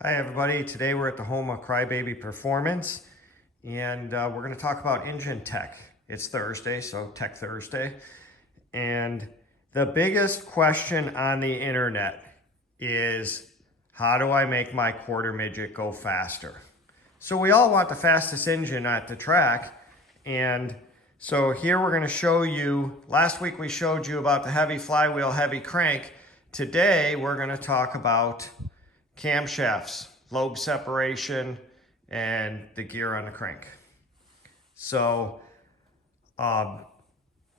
Hi everybody, today we're at the home of Crybaby Performance and we're going to talk about engine tech. It's Thursday, so Tech Thursday. And the biggest question on the internet is, how do I make my quarter midget go faster? So we all want the fastest engine at the track, and so here we're going to show you, last week we showed you about the heavy flywheel, heavy crank. Today we're going to talk about camshafts, lobe separation, and the gear on the crank. So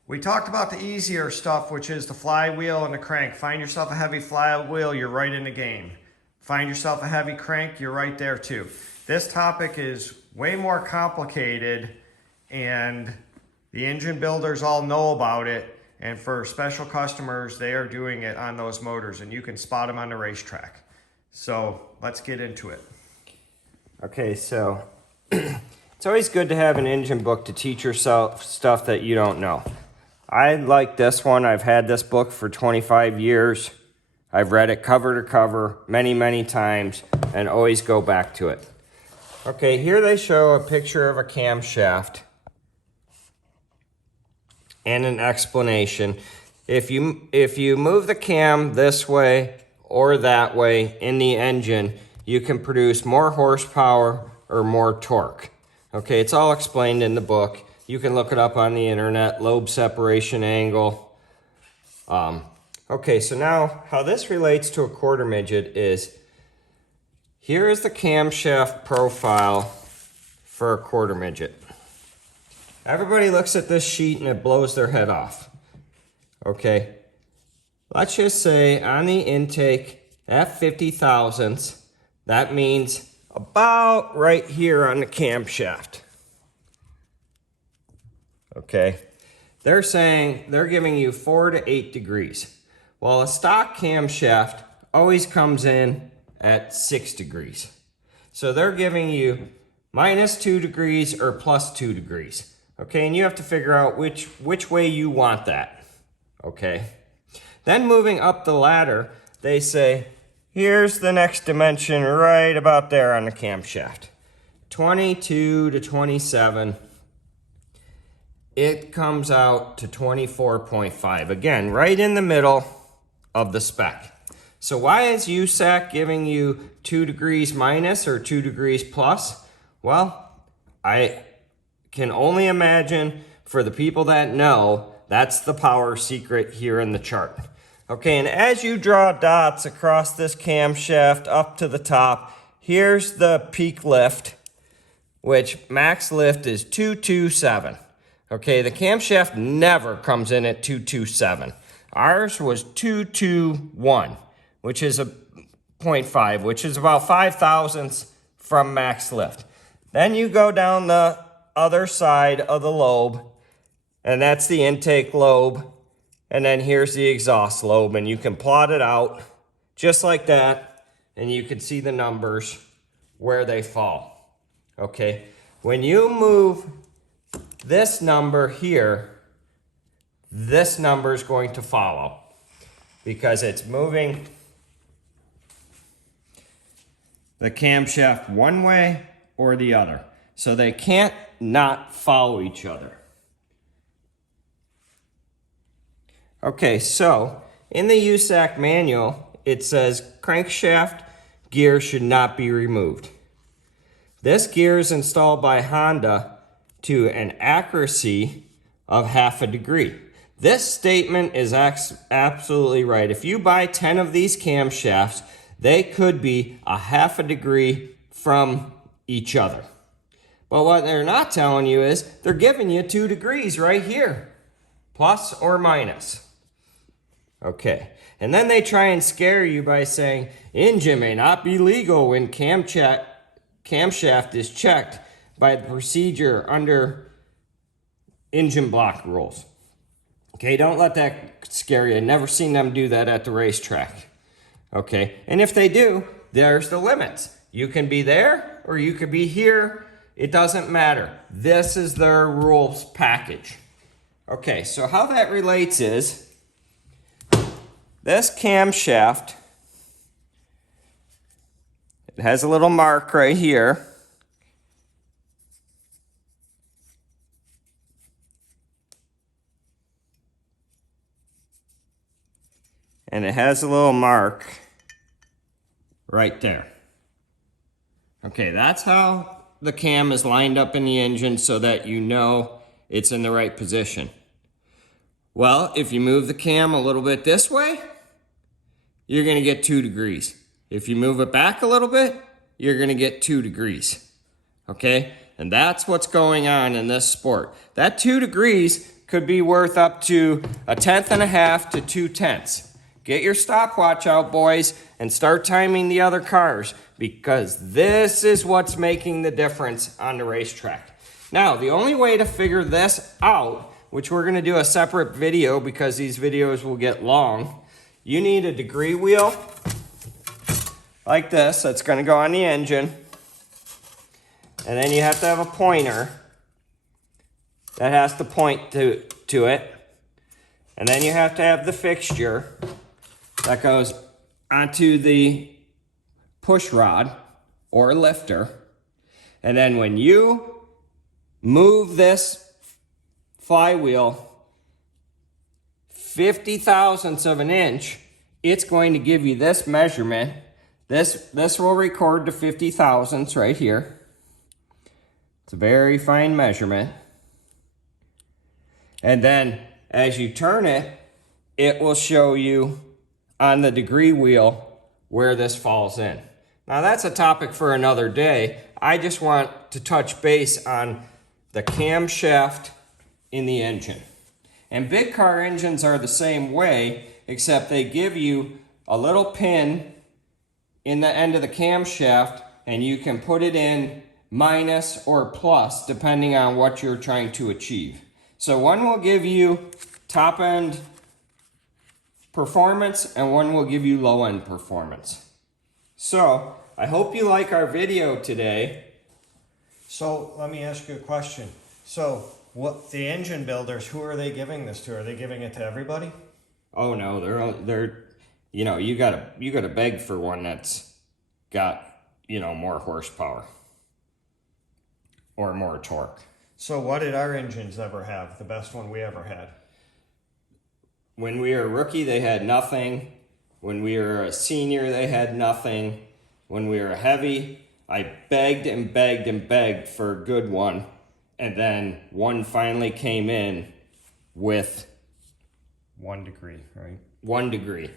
we talked about the easier stuff, which is the flywheel and the crank. Find yourself a heavy flywheel, you're right in the game. Find yourself a heavy crank, you're right there too. This topic is way more complicated, and the engine builders all know about it. And for special customers, they are doing it on those motors, and you can spot them on the racetrack. So let's get into it. Okay, so it's always good to have an engine book to teach yourself stuff that you don't know. I like this one. I've had this book for 25 years. I've read it cover to cover many, many times and always go back to it. Okay, here they show a picture of a camshaft and an explanation. If you move the cam this way or that way in the engine, you can produce more horsepower or more torque. Okay, it's all explained in the book. You can look it up on the internet, lobe separation angle. Okay, so now how this relates to a quarter midget is, here is the camshaft profile for a quarter midget. Everybody looks at this sheet and it blows their head off. Okay, let's just say on the intake at 50 thousandths, that means about right here on the camshaft. Okay, they're saying they're giving you 4 to 8 degrees. Well, a stock camshaft always comes in at 6 degrees. So they're giving you -2 degrees or +2 degrees. Okay, and you have to figure out which way you want that. Okay, then moving up the ladder, they say, here's the next dimension right about there on the camshaft. 22 to 27. It comes out to 24.5. Again, right in the middle of the spec. So why is USAC giving you 2 degrees minus or 2 degrees plus? Well, I can only imagine, for the people that know, that's the power secret here in the chart. Okay, and as you draw dots across this camshaft up to the top, here's the peak lift, which max lift is 227. Okay, the camshaft never comes in at 227. Ours was 221, which is a 0.5, which is about 5 thousandths from max lift. Then you go down the other side of the lobe, and that's the intake lobe. And then here's the exhaust lobe, and you can plot it out just like that, and you can see the numbers where they fall. Okay, when you move this number here, this number is going to follow because it's moving the camshaft one way or the other. So they can't not follow each other. Okay, so in the USAC manual, it says crankshaft gear should not be removed. This gear is installed by Honda to an accuracy of 1/2 degree. This statement is absolutely right. If you buy 10 of these camshafts, they could be 1/2 degree from each other. But what they're not telling you is they're giving you 2 degrees right here, plus or minus. Okay, and then they try and scare you by saying engine may not be legal when camshaft is checked by the procedure under engine block rules. Okay, don't let that scare you. I've never seen them do that at the racetrack. Okay, and if they do, there's the limits. You can be there or you could be here. It doesn't matter. This is their rules package. Okay, so how that relates is, this camshaft It has a little mark right here. And it has a little mark right there. Okay, that's how the cam is lined up in the engine so that you know it's in the right position. Well, if you move the cam a little bit this way, you're gonna get 2 degrees. If you move it back a little bit, you're gonna get 2 degrees. Okay, and that's what's going on in this sport. That 2 degrees could be worth up to 1/10 to 2/10. Get your stopwatch out, boys, and start timing the other cars, because this is what's making the difference on the racetrack. Now, the only way to figure this out, which we're gonna do a separate video because these videos will get long, you need a degree wheel like this that's gonna go on the engine. And then you have to have a pointer that has to point to it. And then you have to have the fixture that goes onto the push rod or lifter. And then when you move this flywheel 50 thousandths of an inch, it's going to give you this measurement. This will record to 50 thousandths right here. It's a very fine measurement. And then as you turn it, it will show you on the degree wheel where this falls in. Now that's a topic for another day. I just want to touch base on the camshaft in the engine. And big car engines are the same way, except they give you a little pin in the end of the camshaft, and you can put it in minus or plus depending on what you're trying to achieve. So one will give you top end performance and one will give you low end performance. So I hope you like our video today. So let me ask you a question. So what the engine builders, who are they giving this to? Are they giving it to everybody? Oh no, they're you know, you gotta beg for one that's got, you know, more horsepower or more torque. So what did our engines ever have? The best one we ever had? When we were a rookie, they had nothing. When we were a senior, they had nothing. When we were heavy, I begged and begged and begged for a good one. And then one finally came in with 1 degree, right? 1 degree.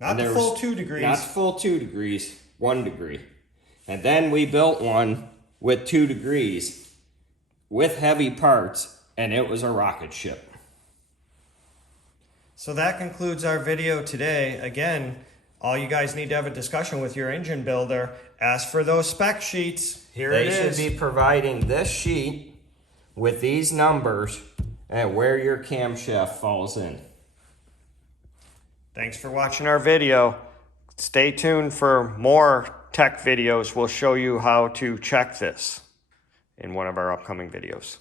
Not the full 2 degrees. Not full 2 degrees, 1 degree. And then we built one with 2 degrees with heavy parts, and it was a rocket ship. So that concludes our video today. Again, all you guys need to have a discussion with your engine builder. Ask for those spec sheets. Here it is. They should be providing this sheet with these numbers and where your camshaft falls in. Thanks for watching our video. Stay tuned for more tech videos. We'll show you how to check this in one of our upcoming videos.